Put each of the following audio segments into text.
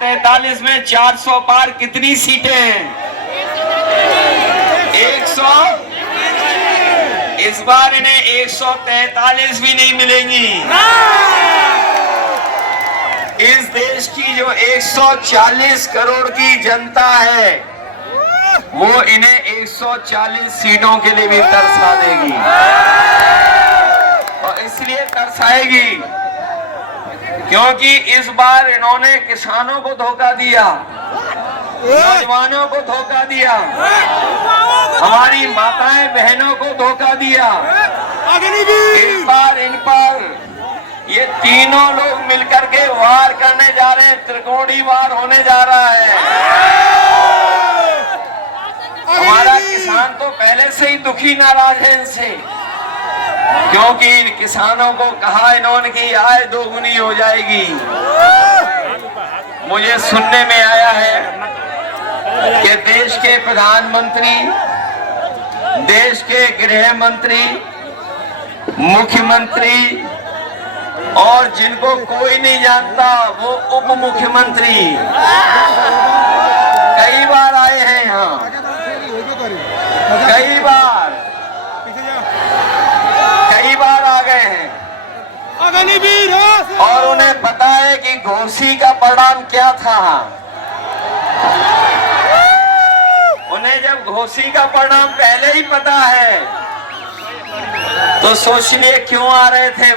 143 में 400 पार कितनी सीटें हैं? 100। इस बार इन्हें 143 भी नहीं मिलेंगी। इस देश की जो 140 करोड़ की जनता है वो इन्हें 140 सीटों के लिए भी तरसा देगी, और इसलिए तरसाएगी क्योंकि इस बार इन्होंने किसानों को धोखा दिया, नौजवानों को धोखा दिया, हमारी माताएं बहनों को धोखा दिया। इस बार इन पर ये तीनों लोग मिलकर के वार करने जा रहे हैं, त्रिकोणी वार होने जा रहा है। हमारा किसान तो पहले से ही दुखी नाराज है इनसे, क्योंकि इन किसानों को कहा इन्होंने कि आय दोगुनी हो जाएगी। मुझे सुनने में आया है कि देश के प्रधानमंत्री, देश के गृह मंत्री, मुख्यमंत्री और जिनको कोई नहीं जानता वो उप मुख्यमंत्री कई बार आए हैं यहाँ, कई बार आ गए हैं, और उन्हें पता है कि घोसी का परिणाम क्या था। उन्हें जब घोसी का परिणाम पहले ही पता है तो सोचिए क्यों आ रहे थे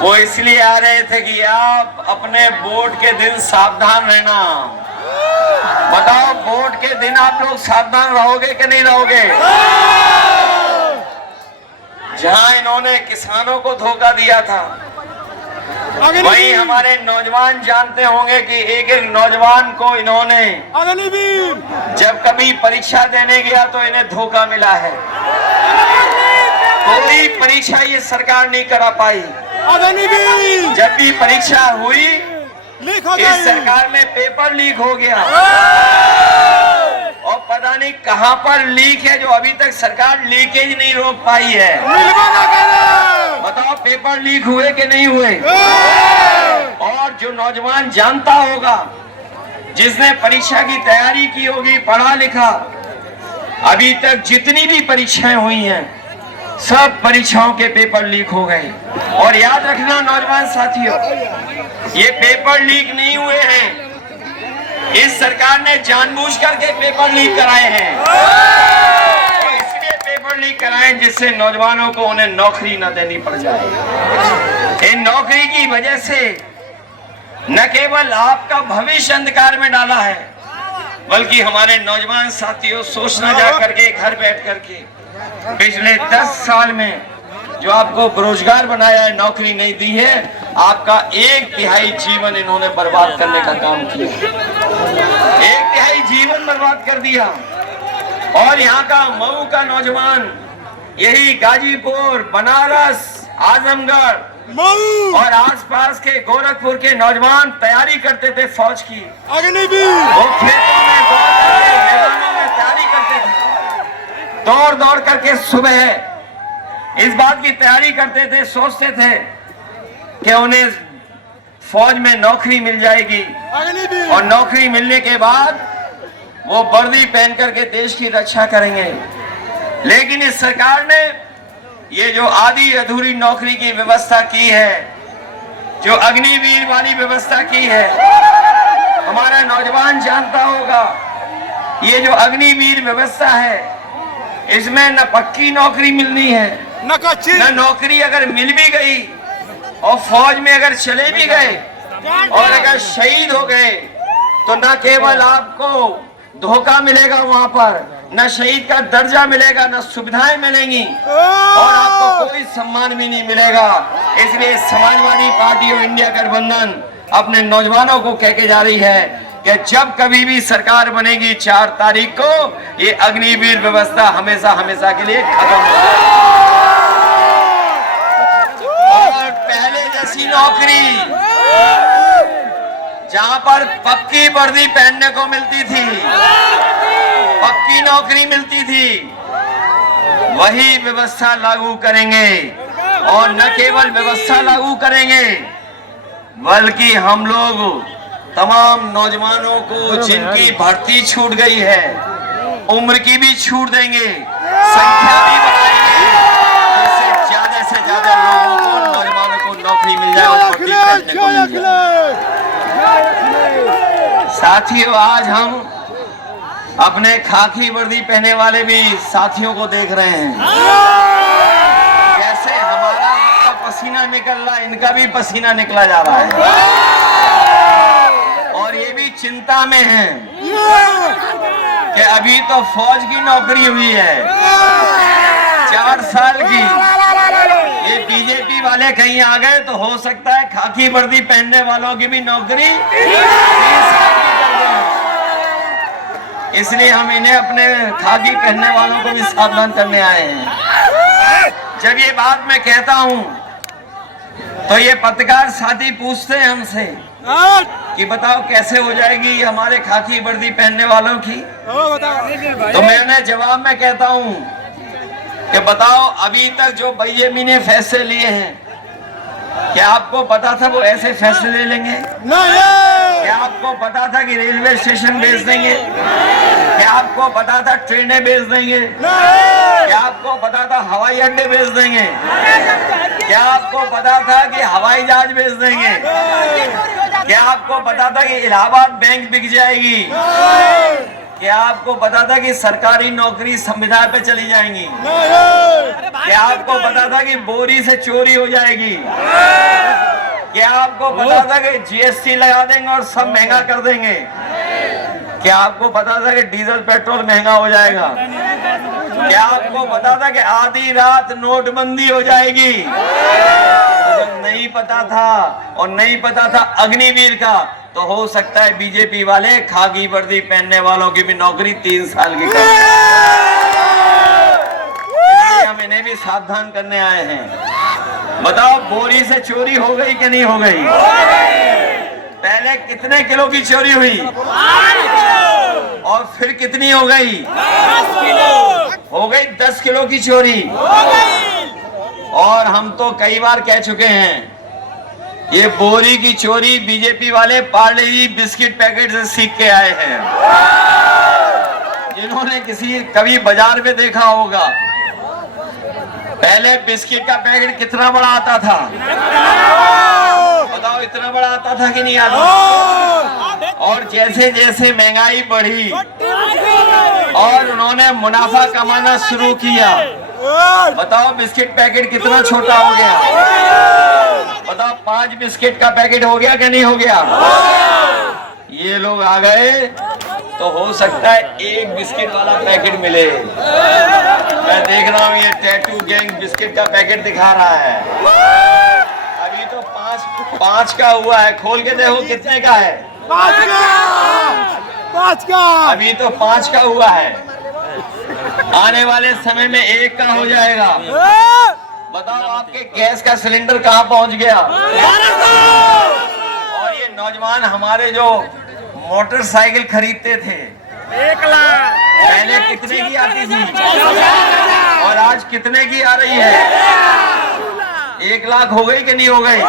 वो इसलिए आ रहे थे कि आप अपने वोट के दिन सावधान रहना। बताओ, वोट के दिन आप लोग सावधान रहोगे कि नहीं रहोगे? जहां इन्होंने किसानों को धोखा दिया था, वहीं हमारे नौजवान जानते होंगे कि एक एक नौजवान को इन्होंने जब कभी परीक्षा देने गया तो इन्हें धोखा मिला है। कोई परीक्षा ये सरकार नहीं करा पाई। जब भी परीक्षा हुई इस सरकार में पेपर लीक हो गया, और पता नहीं कहां पर लीक है जो अभी तक सरकार लीकेज नहीं रोक पाई है। बताओ, पेपर लीक हुए कि नहीं हुए? और जो नौजवान जानता होगा, जिसने परीक्षा की तैयारी की होगी, पढ़ा लिखा, अभी तक जितनी भी परीक्षाएं हुई हैं सब परीक्षाओं के पेपर लीक हो गए। और याद रखना नौजवान साथियों, ये पेपर लीक नहीं हुए हैं, इस सरकार ने जानबूझ करके पेपर लीक कराए हैं। इसलिए पेपर लीक कराए जिससे नौजवानों को उन्हें नौकरी न देनी पड़ जाए। इन नौकरी की वजह से न केवल आपका भविष्य अंधकार में डाला है, बल्कि हमारे नौजवान साथियों सोचना जा करके घर बैठ करके पिछले 10 साल में जो आपको बेरोजगार बनाया है, नौकरी नहीं दी है, आपका 1/3 जीवन इन्होंने बर्बाद करने का काम किया। 1/3 जीवन बर्बाद कर दिया। और यहाँ का मऊ का नौजवान, यही गाजीपुर, बनारस, आजमगढ़ और आसपास के गोरखपुर के नौजवान तैयारी करते थे फौज की। वो खेतों में मैदानों में तैयारी करते थे, दौड़ करके सुबह इस बात की तैयारी करते थे, सोचते थे कि उन्हें फौज में नौकरी मिल जाएगी, और नौकरी मिलने के बाद वो वर्दी पहन करके देश की रक्षा करेंगे। लेकिन इस सरकार ने ये जो आधी अधूरी नौकरी की व्यवस्था की है, जो अग्निवीर वाली व्यवस्था की है, हमारा नौजवान जानता होगा, ये जो अग्निवीर व्यवस्था है इसमें न पक्की नौकरी मिलनी है, न नौकरी अगर मिल भी गई और फौज में अगर चले भी गए और अगर शहीद हो गए तो न केवल आपको धोखा मिलेगा, वहां पर न शहीद का दर्जा मिलेगा, न सुविधाएं मिलेंगी, और आपको कोई सम्मान भी नहीं मिलेगा। इसलिए समाजवादी पार्टी और इंडिया गठबंधन अपने नौजवानों को कह के जा रही है कि जब कभी भी सरकार बनेगी 4 तारीख को ये अग्निवीर व्यवस्था हमेशा हमेशा के लिए खत्म हो जाएगी, और पहले जैसी नौकरी जहां पर पक्की वर्दी पहनने को मिलती थी, पक्की नौकरी मिलती थी, वही व्यवस्था लागू करेंगे। और न केवल व्यवस्था लागू करेंगे बल्कि हम लोग तमाम नौजवानों को जिनकी भर्ती छूट गई है, उम्र की भी छूट देंगे, संख्या भी बढ़ाएंगे, जिससे ज्यादा से ज्यादा लोगों को, नौजवानों को नौकरी मिल जाए और भर्ती करने को मिल जाए। साथियों, आज हम अपने खाकी वर्दी पहने वाले भी साथियों को देख रहे हैं, कैसे हमारा पसीना निकल रहा है, इनका भी पसीना निकला जा रहा है, और ये भी चिंता में है कि अभी तो फौज की नौकरी हुई है 4 साल की, ये बीजेपी वाले कहीं आ गए तो हो सकता है खाकी वर्दी पहनने वालों की भी नौकरी 3 साल की कर दें। इसलिए हम इन्हें अपने खाकी पहनने वालों को भी सावधान करने आए हैं। जब ये बात मैं कहता हूं तो ये पत्रकार साथी पूछते हैं हमसे कि बताओ कैसे हो जाएगी हमारे खाकी वर्दी पहनने वालों की, तो मैंने जवाब में कहता हूं कि बताओ अभी तक जो बीजेपी ने फैसले लिए हैं, क्या आपको पता था वो ऐसे फैसले ले लेंगे? क्या आपको पता था कि रेलवे स्टेशन बेच देंगे? क्या आपको पता था ट्रेनें बेच देंगे? क्या आपको पता था हवाई अड्डे बेच देंगे? क्या आपको पता था कि हवाई जहाज बेच देंगे? क्या आपको पता था कि इलाहाबाद बैंक बिक जाएगी? क्या आपको पता था कि सरकारी नौकरी संविदा पे चली जाएंगी? क्या आपको पता था कि बोरी से चोरी हो जाएगी? क्या आपको पता था कि जीएसटी लगा देंगे और सब महंगा कर देंगे? क्या आपको पता था कि डीजल पेट्रोल महंगा हो जाएगा? क्या आपको पता था कि आधी रात नोटबंदी हो जाएगी? तो नहीं पता था, और नहीं पता था अग्निवीर का, तो हो सकता है बीजेपी वाले खाकी वर्दी पहनने वालों की भी नौकरी 3 साल की कर दें। इसलिए हम इन्हें भी सावधान करने आए हैं। बताओ बोरी से चोरी हो गई कि नहीं हो गई? पहले कितने किलो की चोरी हुई और फिर कितनी हो गई? 10 किलो हो गई, 10 किलो की चोरी। और हम तो कई बार कह चुके हैं, ये बोरी की चोरी बीजेपी वाले पार्ले जी बिस्किट पैकेट से सीख के आए हैं। जिन्होंने कभी बाजार में देखा होगा, पहले बिस्किट का पैकेट कितना बड़ा आता था? बताओ, इतना बड़ा आता था कि नहीं आता? और जैसे जैसे महंगाई बढ़ी और उन्होंने मुनाफा कमाना शुरू किया, बताओ बिस्किट पैकेट कितना छोटा हो गया? बताओ 5 बिस्किट का पैकेट हो गया कि नहीं हो गया? ये लोग आ गए तो हो सकता है 1 बिस्किट वाला पैकेट मिले। मैं देख रहा हूँ ये टैटू गैंग बिस्किट का पैकेट दिखा रहा है। अभी तो 5 का हुआ है, खोल के देखो कितने का है? 5 का। अभी तो 5 का हुआ है, आने वाले समय में 1 का हो जाएगा। बताओ आपके गैस का सिलेंडर कहाँ पहुंच गया? और ये नौजवान हमारे जो मोटरसाइकिल खरीदते थे 1 लाख, पहले कितने की आती थी और आज कितने की आ रही है? 1 लाख हो गई कि नहीं हो गई?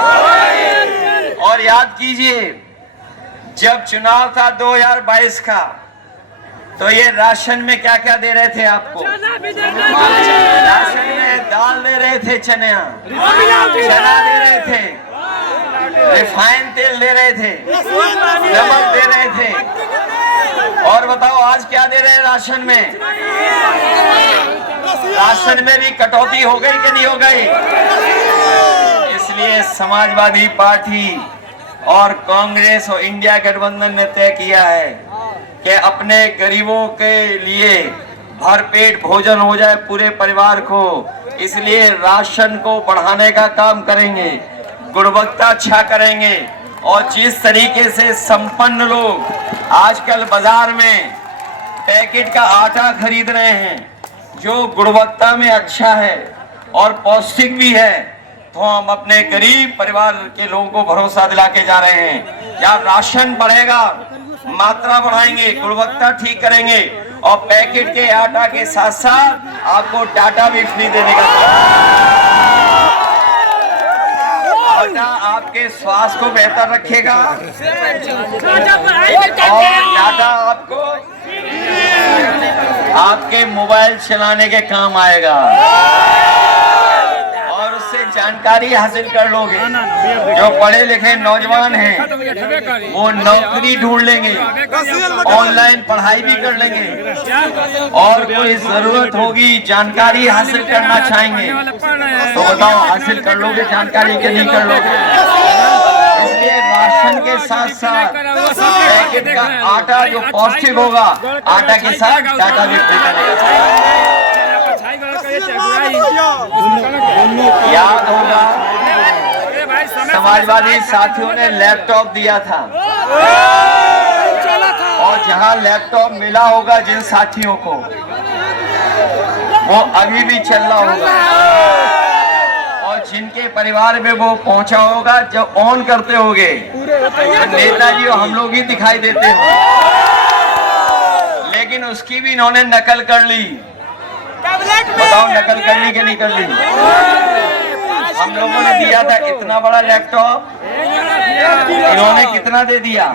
और याद कीजिए, जब चुनाव था 2022 का, तो ये राशन में क्या क्या दे रहे थे आपको? राशन में दाल दे रहे थे, चना दे रहे थे, रिफाइंड तेल दे रहे थे, नमक दे रहे थे। और बताओ आज क्या दे रहे हैं राशन में? राशन में भी कटौती हो गई कि नहीं हो गई? इसलिए समाजवादी पार्टी और कांग्रेस और इंडिया गठबंधन ने तय किया है कि अपने गरीबों के लिए भरपेट भोजन हो जाए पूरे परिवार को, इसलिए राशन को बढ़ाने का काम करेंगे, गुणवत्ता अच्छा करेंगे। और जिस तरीके से संपन्न लोग आजकल बाजार में पैकेट का आटा खरीद रहे हैं जो गुणवत्ता में अच्छा है और पौष्टिक भी है, तो हम अपने गरीब परिवार के लोगों को भरोसा दिला के जा रहे हैं। जहाँ राशन बढ़ेगा, मात्रा बढ़ाएंगे, गुणवत्ता ठीक करेंगे और पैकेट के आटा के साथ साथ आपको डाटा भी फ्री देने का। आटा आपके स्वास्थ्य को बेहतर रखेगा और डाटा आपको आपके मोबाइल चलाने के काम आएगा और उससे जानकारी हासिल कर लोगे। जो पढ़े लिखे नौजवान हैं वो नौकरी ढूंढ लेंगे, ऑनलाइन पढ़ाई भी कर लेंगे और कोई जरूरत होगी जानकारी हासिल करना चाहेंगे तो बताओ हासिल कर लोगे जानकारी के नहीं कर लोगे। इसलिए राशन के साथ साथ पैकेट का आटा जो पौष्टिक होगा आटा के साथ डाटा भी याद होगा समाजवादी साथियों ने लैपटॉप दिया था और जहां लैपटॉप मिला होगा जिन साथियों को वो अभी भी चल रहा होगा और जिनके परिवार में वो पहुंचा होगा जब ऑन करते होगे नेताजी हम लोग ही दिखाई देते हो, लेकिन उसकी भी इन्होंने नकल कर ली। बताओ नकल कर ली कि नहीं कर ली। हम लोगों ने दिया था इतना बड़ा लैपटॉप, इन्होंने कितना दे दिया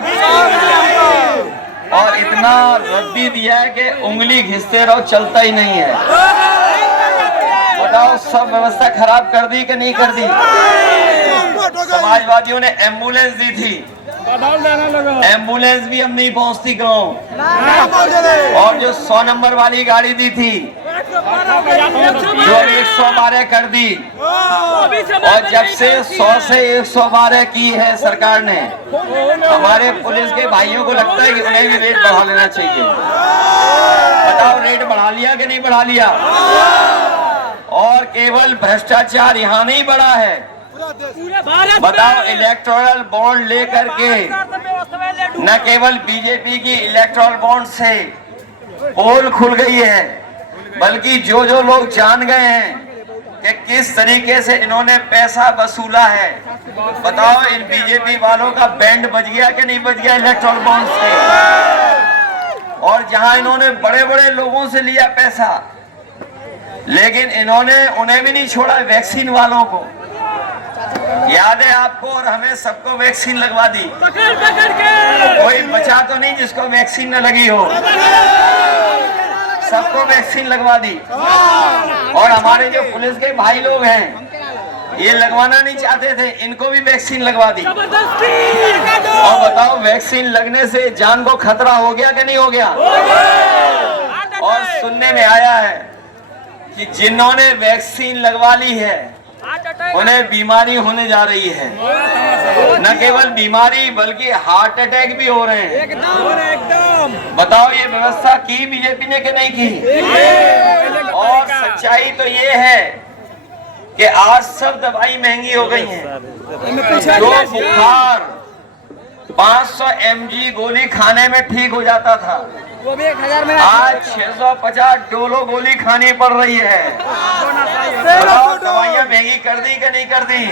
और इतना रद्दी दिया है कि उंगली घिसते रहो चलता ही नहीं है। बताओ सब व्यवस्था खराब कर दी कि नहीं कर दी। समाजवादियों ने एम्बुलेंस दी थी, एम्बुलेंस भी हम नहीं पहुंचती गाँव। और जो 100 नंबर वाली गाड़ी दी थी जो 112 कर दी और जब से 100 से 112 की है सरकार ने, हमारे पुलिस के भाइयों को लगता है कि उन्हें भी रेट बढ़ा लेना चाहिए। बताओ रेट बढ़ा लिया कि नहीं बढ़ा लिया। और केवल भ्रष्टाचार यहाँ नहीं बढ़ा है, बताओ इलेक्टोरल बॉन्ड लेकर के न केवल बीजेपी की इलेक्टोरल बॉन्ड से पोल खुल गई है, बल्कि जो जो लोग जान गए हैं कि किस तरीके से इन्होंने पैसा वसूला है। बताओ इन बीजेपी वालों का बैंड बज गया कि नहीं बज गया इलेक्टोरल बॉन्ड से। और जहां इन्होंने बड़े बड़े लोगों से लिया पैसा, लेकिन इन्होंने उन्हें भी नहीं छोड़ा वैक्सीन वालों को। याद है आपको और हमें सबको वैक्सीन लगवा दी। कोई बचा तो नहीं जिसको वैक्सीन न लगी हो, सबको वैक्सीन लगवा दी। और हमारे जो पुलिस के भाई लोग हैं ये लगवाना नहीं चाहते थे, इनको भी वैक्सीन लगवा दी। और बताओ वैक्सीन लगने से जान को खतरा हो गया कि नहीं हो गया। और सुनने में आया है कि जिन्होंने वैक्सीन लगवा ली है उन्हें बीमारी होने जा रही है, न केवल बीमारी बल्कि हार्ट अटैक भी हो रहे हैं। एकदम बताओ ये व्यवस्था की बीजेपी ने कि नहीं की। और सच्चाई तो ये है कि आज सब दवाई महंगी हो गई है। जो बुखार 500 mg गोली खाने में ठीक हो जाता था वो भी 1000 में आज 650 डोलो गोली खानी पड़ रही है। दवाइयाँ महंगी कर दी कि नहीं कर दी।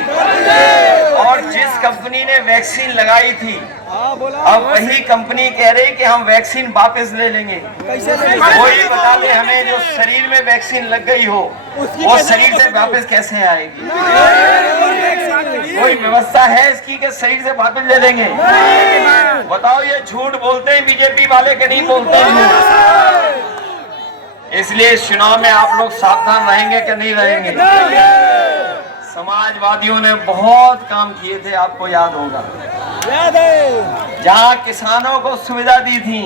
और जिस कंपनी ने वैक्सीन लगाई थी अब वही कंपनी कह रही कि हम वैक्सीन वापस ले लेंगे। कोई बता दे हमें जो शरीर में वैक्सीन लग गई हो वो शरीर से वापस कैसे आएगी। कोई व्यवस्था है इसकी कि शरीर से वापस ले लेंगे। बताओ ये झूठ बोलते हैं बीजेपी वाले के नहीं बोलते हैं। इसलिए चुनाव में आप लोग सावधान रहेंगे कि नहीं रहेंगे। समाजवादियों ने बहुत काम किए थे, आपको याद होगा। जहां किसानों को सुविधा दी थी